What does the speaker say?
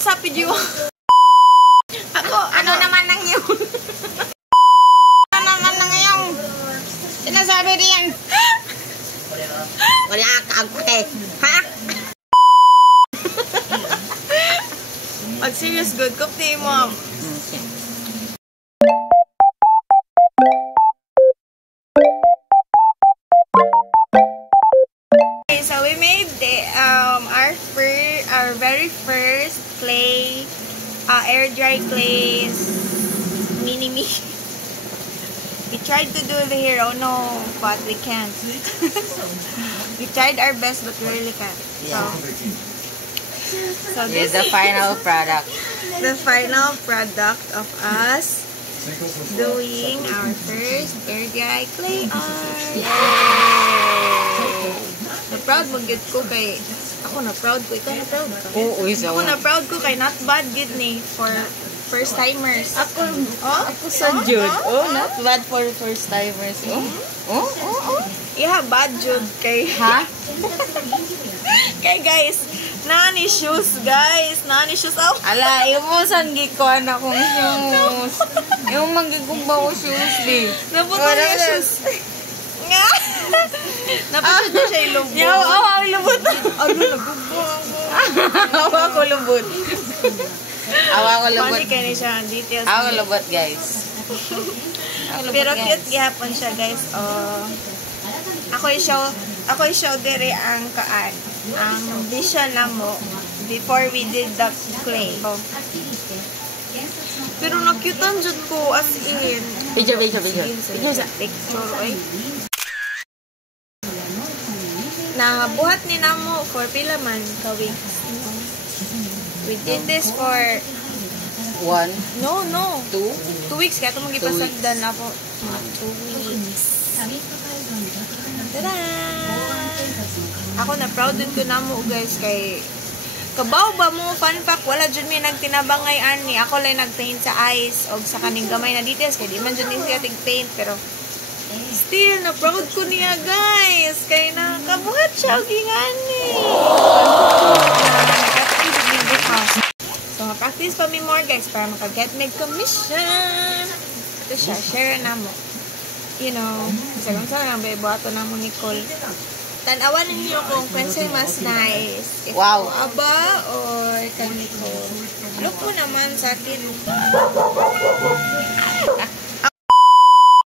sa video. Ako, Ano naman nang yun? Ano naman nang yung sinasabi diyan? Wala kang pake. Ha? Pag serious good, kupti mo. Okay, so we made our very first clay, air dry clay mini-me. We tried to do the hero, no, but we can't. We tried our best, but we really can't. Yeah. So This this is the final product. the final product of us doing our first air dry clay art. Na-proud mo gid ko kay ako na-proud ko, ikaw na-proud ka. Oo, isa Ako na-proud ko kay not bad gid ni for first timers. Ako sa Jude. Not bad for first timers. Yeah, bad jud kay Ha? kay guys. Nani shoes, guys. Nani shoes. Oh. Ala, mo san gikuan akong shoes. Yung magigumba ko shoes, di. Naputol yung shoes. Nga. Naputol na siya yung lubot. Ang lubot. Ano, nagugbo ako. Awa ko lubot. Awa ko lubot. Pali kayo siya ang details. Awa ko lubot, guys. Pero cute gihapon siya, guys. Oh. Ako i-show dire ang kaan. Ang vision na mo before we did the clay. Oh. Pero na-cutean dyan ko as in. Picture. Picture, oy. Nabuhat ni namo for pila man ka weeks. We did this for 1, no 2 2 weeks kaya ito magipasagdan na po 2 weeks. Tada! Ako na proud din ko namo guys kay kabaw ba mo fun fact wala jud mi nagtinabangay ani ako lang nagpaint sa eyes og sa kaning gamay na details kay di man jud ni siya tig-paint pero still, na-proud ko niya, guys. Kaya nakabuhat siya, gingani. So, ma-practice pa mi more, guys, para maka-get me commission. Ito siya, share na mo. You know, sagang-sagang lang, buhato na mo, Nicole. Tanawan ninyo kung kwense mas nice. If Wow. Aba or kang Nicole. Look mo naman sa akin.